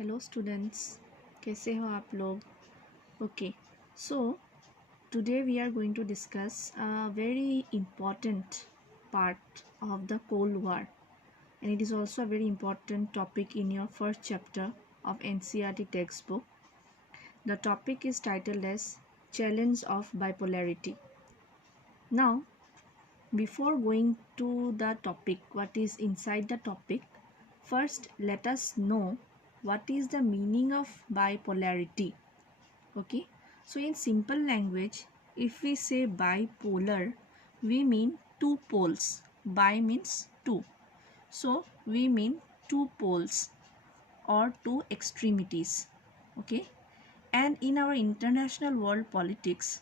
Hello students, कैसे हो आप लोग? Okay, so today we are going to discuss a very important part of the Cold War, and it is also a very important topic in your first chapter of NCERT textbook. The topic is titled as Challenge of Bipolarity. Now, before going to the topic, what is inside the topic, first let us know what is the meaning of bipolarity. Okay, so in simple language, if we say bipolar, we mean two poles. Bi means two, so we mean two poles or two extremities. Okay, and in our international world politics,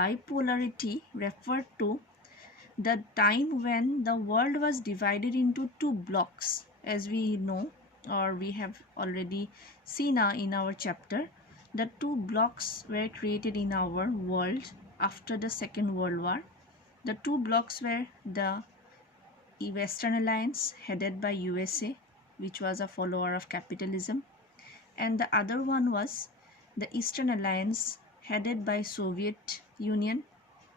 bipolarity referred to the time when the world was divided into two blocks, as we know or we have already seen in our chapter. The two blocks were created in our world after the Second World War. The two blocks were the Western Alliance headed by USA, which was a follower of capitalism, and the other one was the Eastern Alliance headed by Soviet Union,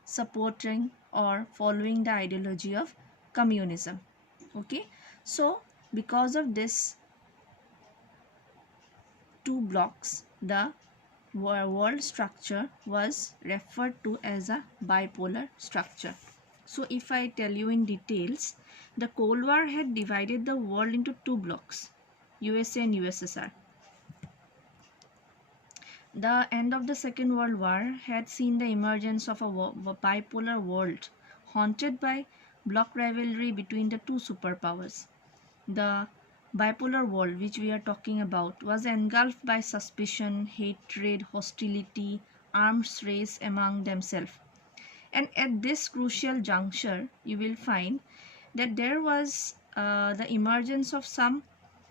supporting or following the ideology of communism. Okay, so because of this two blocks, the world structure was referred to as a bipolar structure. So if I tell you in details, the Cold War had divided the world into two blocks, USA and USSR. The end of the Second World War had seen the emergence of a bipolar world haunted by bloc rivalry between the two superpowers. The bipolar world which we are talking about was engulfed by suspicion, hatred, hostility, arms race among themselves. And at this crucial juncture, you will find that there was the emergence of some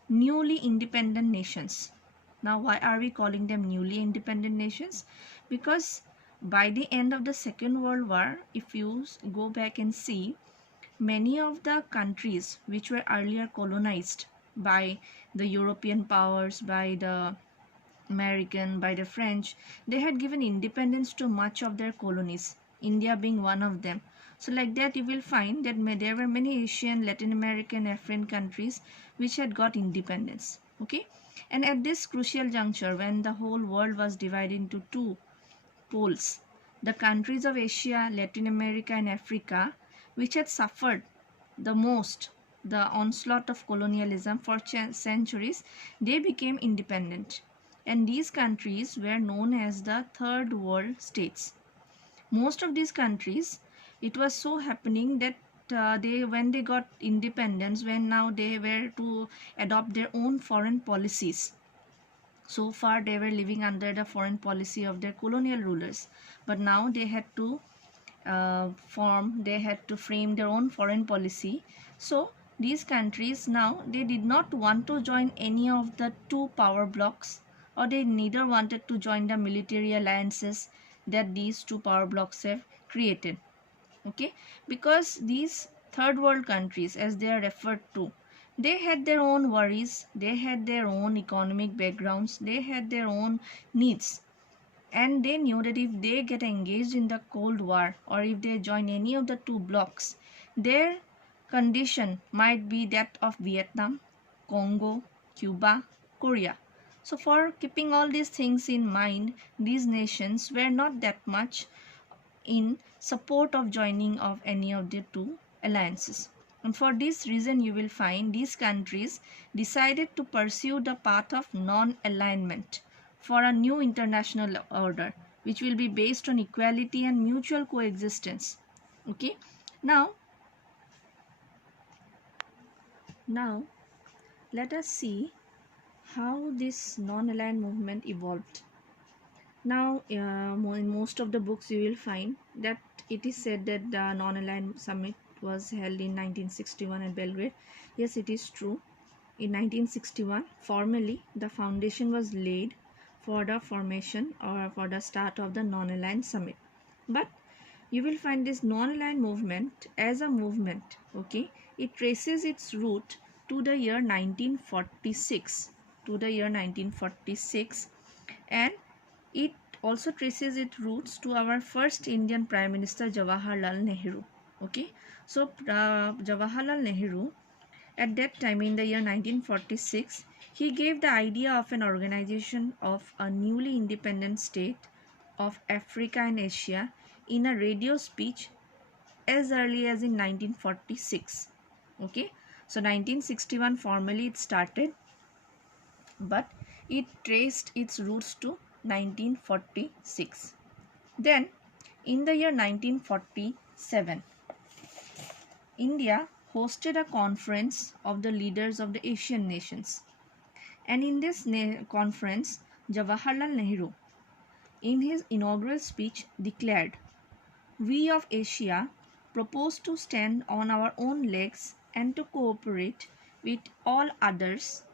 newly independent nations. Now, why are we calling them newly independent nations? Because by the end of the Second World War, if you go back and see, many of the countries which were earlier colonized by the European powers, by the American, by the French, they had given independence to much of their colonies, India being one of them. So like that you will find that there were many Asian, Latin American, African countries which had got independence. Okay, and at this crucial juncture when the whole world was divided into two poles, the countries of Asia, Latin America and Africa, which had suffered the most the onslaught of colonialism for centuries, they became independent, and these countries were known as the third world states. Most of these countries, it was so happening that they when they got independence, when now they were to adopt their own foreign policies. So far they were living under the foreign policy of their colonial rulers, but now they had to they had to frame their own foreign policy. So these countries now, they did not want to join any of the two power blocks, or they neither wanted to join the military alliances that these two power blocks have created. Okay, because these third world countries, as they are referred to, they had their own worries, they had their own economic backgrounds, they had their own needs, and they knew that if they get engaged in the Cold War or if they join any of the two blocks, their condition might be that of Vietnam, Congo, Cuba, Korea. So for keeping all these things in mind, these nations were not that much in support of joining of any of the two alliances. And for this reason, you will find these countries decided to pursue the path of non-alignment for a new international order, which will be based on equality and mutual coexistence. Okay, now let us see how this non-aligned movement evolved. Now, in most of the books, you will find that it is said that the non-aligned summit was held in 1961 at Belgrade. Yes, it is true. In 1961, formally, the foundation was laid for the formation or for the start of the non-aligned summit. But you will find this non-aligned movement as a movement. Okay, it traces its root to the year 1946. to the year 1946, and it also traces its roots to our first Indian Prime Minister Jawaharlal Nehru. Okay, so Jawaharlal Nehru, at that time in the year 1946, he gave the idea of an organization of a newly independent state of Africa and Asia in a radio speech as early as in 1946. Okay, so 1961 formally it started, but it traced its roots to 1946. Then in the year 1947, India hosted a conference of the leaders of the Asian nations, and in this conference Jawaharlal Nehru, in his inaugural speech, declared, "We of Asia propose to stand on our own legs and to cooperate with all others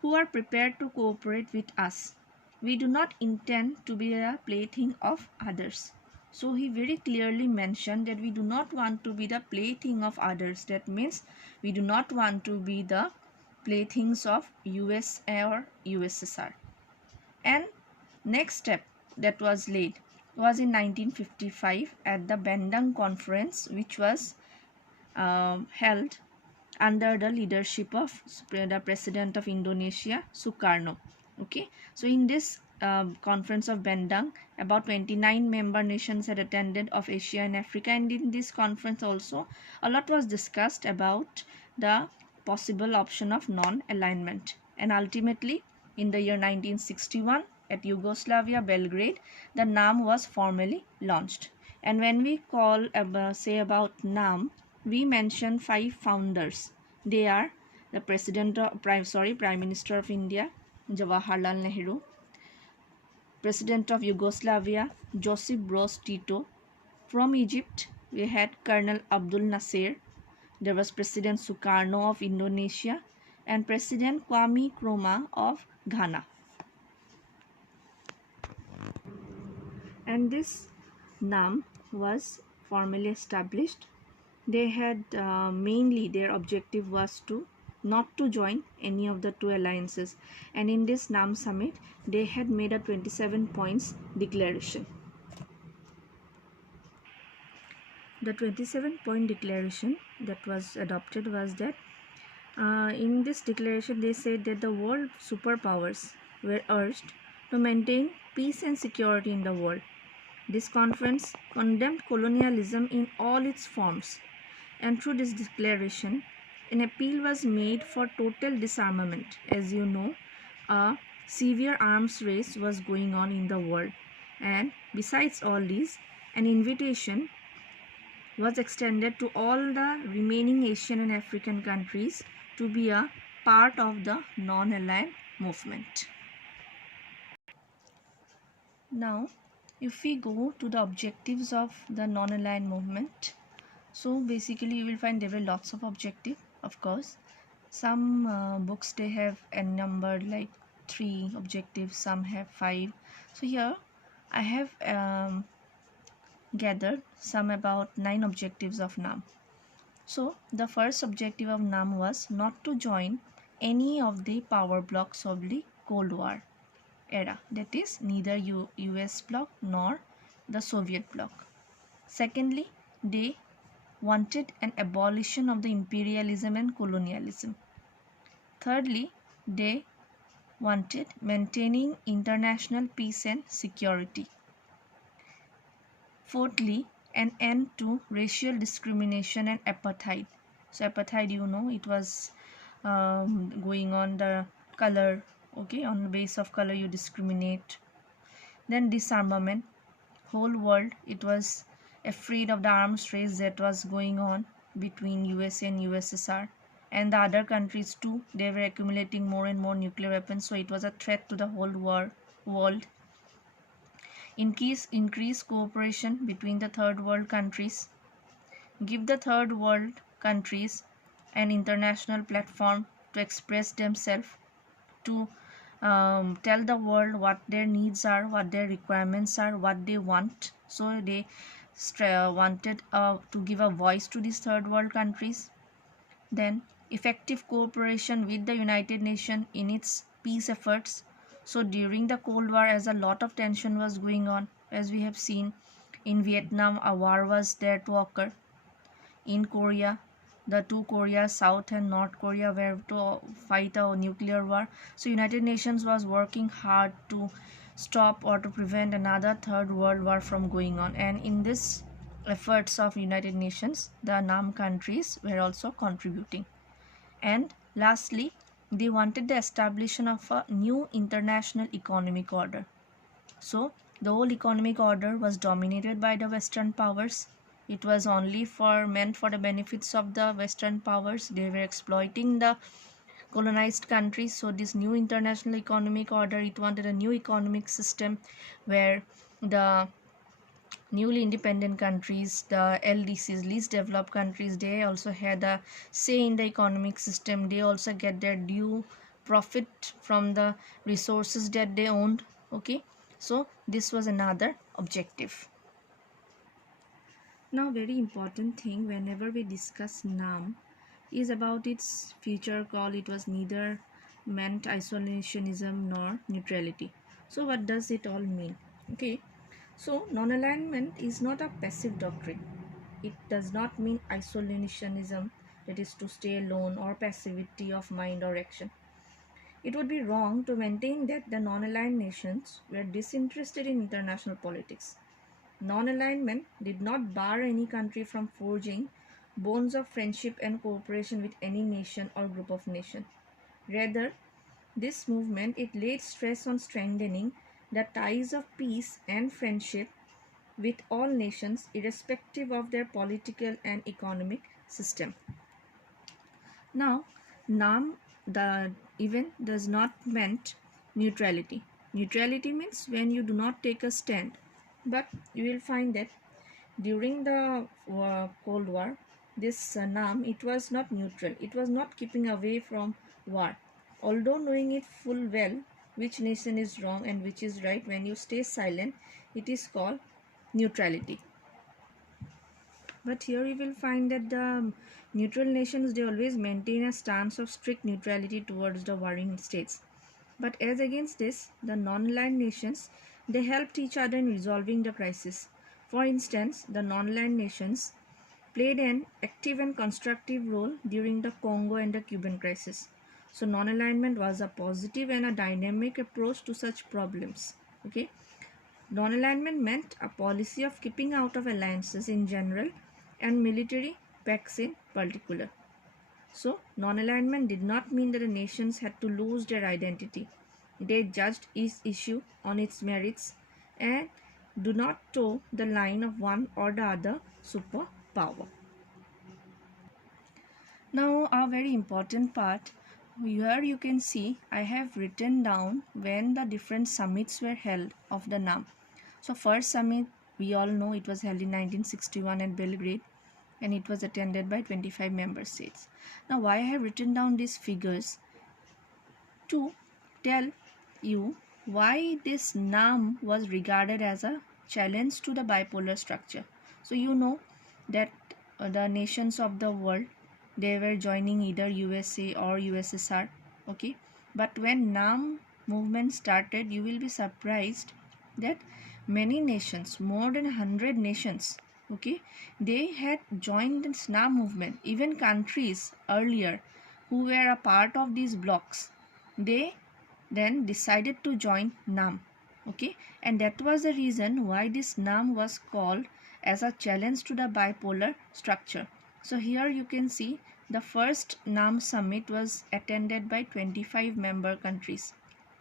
who are prepared to cooperate with us. We do not intend to be a plaything of others." So he very clearly mentioned that we do not want to be the plaything of others. That means we do not want to be the playthings of USA or USSR. And next step that was laid was in 1955 at the Bandung Conference, which was held under the leadership of the President of Indonesia, Sukarno. Okay, so in this conference of Bandung, about 29 member nations had attended of Asia and Africa, and in this conference also a lot was discussed about the possible option of non-alignment. And ultimately in the year 1961 at Yugoslavia, Belgrade, the NAM was formally launched. And when we say about NAM, we mention 5 founders. They are the Prime Minister of India, Jawaharlal Nehru; President of Yugoslavia, Josip Broz Tito; from Egypt, we had Colonel Abdul Nasser; there was President Sukarno of Indonesia, and President Kwame Nkrumah of Ghana. And this NAM was formally established. They had mainly their objective was not to join any of the 2 alliances, and in this NAM summit they had made a 27 points declaration. The 27-point declaration that was adopted was that in this declaration they said that the world superpowers were urged to maintain peace and security in the world. This conference condemned colonialism in all its forms, and through this declaration an appeal was made for total disarmament. As you know, a severe arms race was going on in the world, and besides all these, an invitation was extended to all the remaining Asian and African countries to be a part of the non-aligned movement. Now, if we go to the objectives of the non-aligned movement, so basically you will find there were lots of objectives. Of course, some books they have a number like 3 objectives, some have 5. So here I have gathered some about 9 objectives of NAM. So the first objective of NAM was not to join any of the power blocks of the Cold War era, that is neither US bloc nor the Soviet bloc. Secondly, they wanted an abolition of the imperialism and colonialism. Thirdly, they wanted maintaining international peace and security. Fourthly, an end to racial discrimination and apartheid. So apartheid, you know, it was going on the color, okay, on the base of color you discriminate. Then disarmament, whole world it was afraid of the arms race that was going on between USA and USSR, and the other countries too. They were accumulating more and more nuclear weapons, so it was a threat to the whole world. Increase cooperation between the third world countries. Give the third world countries an international platform to express themselves, to tell the world what their needs are, what their requirements are, what they want. So they wanted to give a voice to these third world countries. Then effective cooperation with the United Nations in its peace efforts. So during the Cold War, as a lot of tension was going on, as we have seen in Vietnam, a war was there to occur. In Korea, the two Koreas, South and North Korea, were to fight a nuclear war. So United Nations was working hard to stop or to prevent another third world war from going on. And in this efforts of United Nations, the NAM countries were also contributing. And lastly, they wanted the establishment of a new international economic order. So the whole economic order was dominated by the Western powers. It was only meant for the benefits of the Western powers. They were exploiting the colonized countries. So this new international economic order, it wanted a new economic system where the newly independent countries, the LDCs, least developed countries, they also had a say in the economic system. They also get their due profit from the resources that they owned. Okay, so this was another objective. Now, very important thing whenever we discuss NAM is about its future call. It was neither meant isolationism nor neutrality. So what does it all mean? Okay, so non-alignment is not a passive doctrine. It does not mean isolationism, that is to stay alone, or passivity of mind or action. It would be wrong to maintain that the non-aligned nations were disinterested in international politics. Non-alignment did not bar any country from forging bonds of friendship and cooperation with any nation or group of nations. Rather, this movement, it laid stress on strengthening the ties of peace and friendship with all nations irrespective of their political and economic system. Now, NAM, the event does not meant neutrality. Neutrality means when you do not take a stand. But you will find that during the Cold War, this NAM, it was not neutral. It was not keeping away from war. Although knowing it full well which nation is wrong and which is right, when you stay silent, it is called neutrality. But here you will find that the neutral nations, they always maintain a stance of strict neutrality towards the warring states. But as against this, the non-aligned nations, they helped each other in resolving the crisis. For instance, the non-aligned nations played an active and constructive role during the Congo and the Cuban crisis. So non-alignment was a positive and a dynamic approach to such problems. Okay. Non-alignment meant a policy of keeping out of alliances in general and military pacts in particular. So, non-alignment did not mean that the nations had to lose their identity. They judged each issue on its merits and do not toe the line of one or the other superpower. Now, a very important part. Here you can see I have written down when the different summits were held of the NAM. So first summit, we all know, it was held in 1961 at Belgrade, and it was attended by 25 member states. Now why I have written down these figures? To tell you why this NAM was regarded as a challenge to the bipolar structure. So you know that the nations of the world, they were joining either USA or USSR. Okay, but when NAM movement started, you will be surprised that many nations, more than 100 nations, okay, they had joined this NAM movement. Even countries earlier who were a part of these blocks, they then decided to join NAM. Okay, and that was the reason why this NAM was called as a challenge to the bipolar structure. So here you can see the first NAM summit was attended by 25 member countries.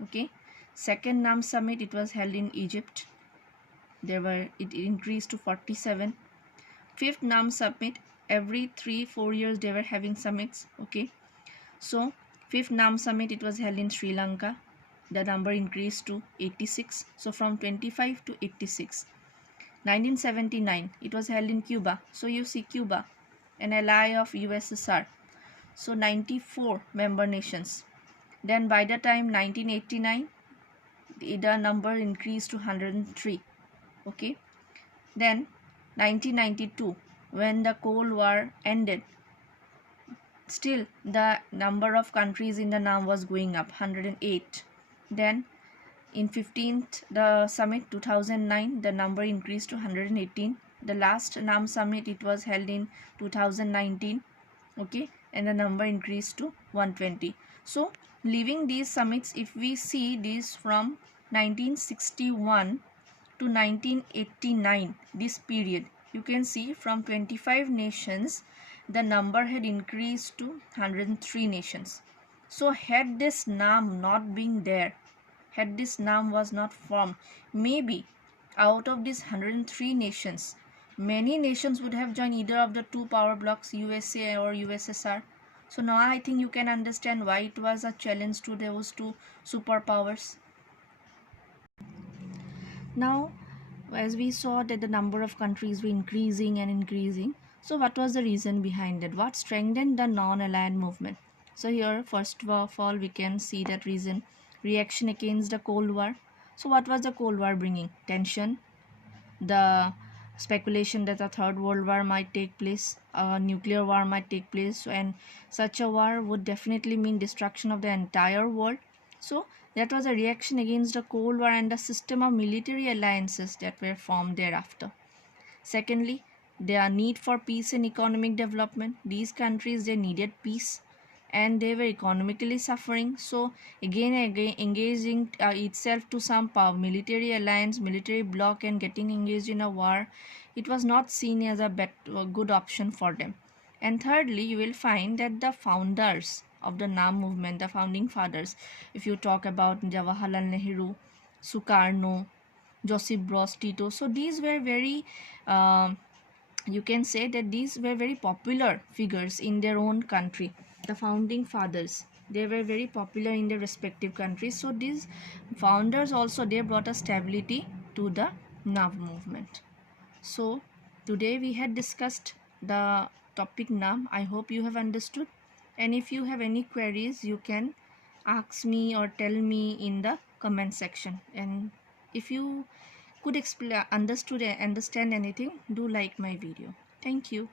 Okay, second NAM summit, it was held in Egypt. It increased to 47. Fifth NAM summit, every 3-4 years they were having summits. Okay, so fifth NAM summit, it was held in Sri Lanka. The number increased to 86. So from 25 to 86. 1979, it was held in Cuba. So you see Cuba, an ally of USSR. So 94 member nations. Then by the time 1989, the number increased to 103. Okay. Then 1992, when the Cold War ended, still the number of countries in the NAM was going up, 108. Then in 15th the summit 2009, the number increased to 118. The last NAM summit, it was held in 2019, okay, and the number increased to 120. So leaving these summits, if we see these from 1961 to 1989, this period, you can see from 25 nations the number had increased to 103 nations. So had this NAM not been there, had this NAM was not formed, maybe out of these 103 nations, many nations would have joined either of the two power blocks, USA or USSR. So now I think you can understand why it was a challenge to those two superpowers. Now, as we saw that the number of countries were increasing and increasing, so what was the reason behind it? What strengthened the non-aligned movement? So here, first of all, we can see that reason: reaction against the Cold War. So what was the Cold War bringing? Tension, the speculation that a third world war might take place, a nuclear war might take place, and such a war would definitely mean destruction of the entire world. So that was a reaction against the Cold War and the system of military alliances that were formed thereafter. Secondly, their need for peace and economic development. These countries, they needed peace and they were economically suffering. So again engaging itself to some military alliance, military bloc, and getting engaged in a war, it was not seen as a good option for them. And thirdly, you will find that the founders of the NAM movement, the founding fathers, if you talk about Jawaharlal Nehru, Sukarno, Joseph Broz Tito, so these were very you can say that these were very popular figures in their own country. The founding fathers, they were very popular in their respective countries. So these founders also, they brought a stability to the NAM movement. So today we had discussed the topic NAM. I hope you have understood, and if you have any queries, you can ask me or tell me in the comment section. And if you could understand anything, do like my video. Thank you.